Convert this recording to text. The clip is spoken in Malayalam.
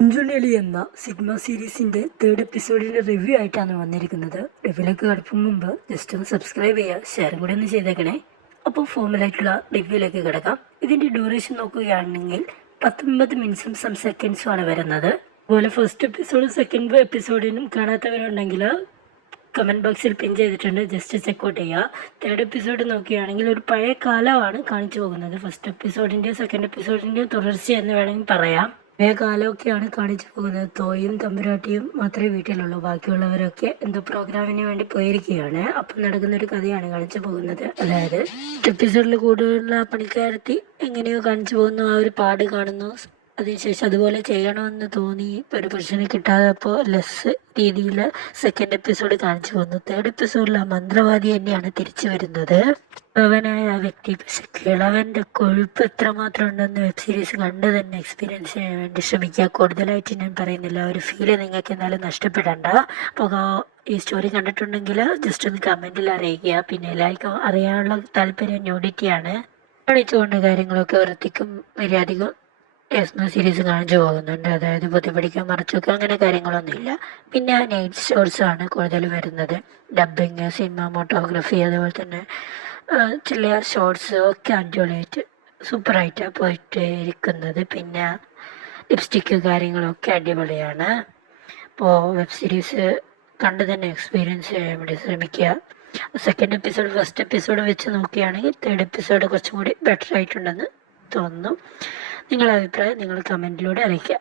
കുഞ്ചുണ്ണി എന്ന സിഗ്മ സീരീസിൻ്റെ തേർഡ് എപ്പിസോഡിൻ്റെ റിവ്യൂ ആയിട്ടാണ് വന്നിരിക്കുന്നത്. റിവ്യൂലേക്ക് കിടക്കും മുമ്പ് ജസ്റ്റ് ഒന്ന് സബ്സ്ക്രൈബ് ചെയ്യുക, ഷെയറും കൂടി ഒന്ന് ചെയ്തേക്കണേ. അപ്പോൾ ഫോർമലായിട്ടുള്ള റിവ്യൂയിലേക്ക് കിടക്കാം. ഇതിൻ്റെ ഡ്യൂറേഷൻ നോക്കുകയാണെങ്കിൽ 19 മിനിറ്റ്സും സം സെക്കൻഡ്സുമാണ് വരുന്നത്. അതുപോലെ ഫസ്റ്റ് എപ്പിസോഡും സെക്കൻഡ് എപ്പിസോഡിനും കാണാത്തവരുണ്ടെങ്കിൽ കമൻറ്റ് ബോക്സിൽ പിൻ ചെയ്തിട്ടുണ്ട്, ജസ്റ്റ് ചെക്കൗട്ട് ചെയ്യുക. തേർഡ് എപ്പിസോഡ് നോക്കുകയാണെങ്കിൽ ഒരു പഴയ കാലമാണ് കാണിച്ചു പോകുന്നത്. ഫസ്റ്റ് എപ്പിസോഡിൻ്റെയും സെക്കൻഡ് എപ്പിസോഡിൻ്റെയും തുടർച്ചയെന്ന് വേണമെങ്കിൽ പറയാം. പഴയ കാലമൊക്കെയാണ് കാണിച്ചു പോകുന്നത്. തോയും തമ്പുരാട്ടിയും മാത്രമേ വീട്ടിലുള്ളൂ, ബാക്കിയുള്ളവരൊക്കെ എന്തോ പ്രോഗ്രാമിന് വേണ്ടി പോയിരിക്കുകയാണ്. അപ്പം നടക്കുന്നൊരു കഥയാണ് കാണിച്ചു പോകുന്നത്. അതായത് എപ്പിസോഡിൽ കൂടുതലുള്ള പണിക്കാരത്തി എങ്ങനെയോ കാണിച്ചു പോകുന്നു, ആ ഒരു പാട് കാണുന്നു. അതിനുശേഷം അതുപോലെ ചെയ്യണമെന്ന് തോന്നി ഒരു പുരുഷനെ കിട്ടാതപ്പോൾ ലെസ് രീതിയിൽ സെക്കൻഡ് എപ്പിസോഡ് കാണിച്ചു പോകുന്നു. തേർഡ് എപ്പിസോഡിൽ ആ മന്ത്രവാദി തന്നെയാണ് തിരിച്ചു വരുന്നത്. അവനായ ആ വ്യക്തി പക്ഷെ കിളവൻ്റെ കൊഴുപ്പ് എത്രമാത്രം ഉണ്ടെന്ന് വെബ് സീരീസ് കണ്ട് തന്നെ എക്സ്പീരിയൻസ് ചെയ്യാൻ വേണ്ടി ശ്രമിക്കുക. കൂടുതലായിട്ട് ഞാൻ പറയുന്നില്ല, ഒരു ഫീല് നിങ്ങൾക്ക് എന്നാലും നഷ്ടപ്പെടണ്ട. അപ്പോൾ ഈ സ്റ്റോറി കണ്ടിട്ടുണ്ടെങ്കിൽ ജസ്റ്റ് ഒന്ന് കമൻറ്റിൽ അറിയിക്കുക. പിന്നെ എല്ലാവർക്കും അറിയാനുള്ള താല്പര്യം ന്യൂഡിറ്റിയാണ്. കാണിച്ചുകൊണ്ട് കാര്യങ്ങളൊക്കെ വൃത്തിക്കും മര്യാദക്കും എസ്മ സീരീസ് കാണിച്ചു പോകുന്നുണ്ട്. അതായത് പൊത്തിപ്പിടിക്കാൻ മറച്ചൊക്കെ അങ്ങനെ കാര്യങ്ങളൊന്നുമില്ല. പിന്നെ നൈറ്റ് ഷോർട്സ് ആണ് കൂടുതൽ വരുന്നത്. ഡബിങ്, സിനിമാമോട്ടോഗ്രാഫി, അതുപോലെ തന്നെ ചില ഷോർട്സ് ഒക്കെ അടിപൊളിയായിട്ട് സൂപ്പറായിട്ടാണ് പോയിട്ട് ഇരിക്കുന്നത്. പിന്നെ ലിപ്സ്റ്റിക്ക് കാര്യങ്ങളൊക്കെ അടിപൊളിയാണ്. അപ്പോൾ വെബ് സീരീസ് കണ്ട് തന്നെ എക്സ്പീരിയൻസ് ചെയ്യാൻ വേണ്ടി ശ്രമിക്കുക. സെക്കൻഡ് എപ്പിസോഡ് ഫസ്റ്റ് എപ്പിസോഡ് വെച്ച് നോക്കുകയാണെങ്കിൽ തേർഡ് എപ്പിസോഡ് കുറച്ചും കൂടി ബെറ്റർ ആയിട്ടുണ്ടെന്ന് തോന്നുന്നു. നിങ്ങളുടെ അഭിപ്രായം നിങ്ങൾ കമൻറ്റിലൂടെ അറിയിക്കുക.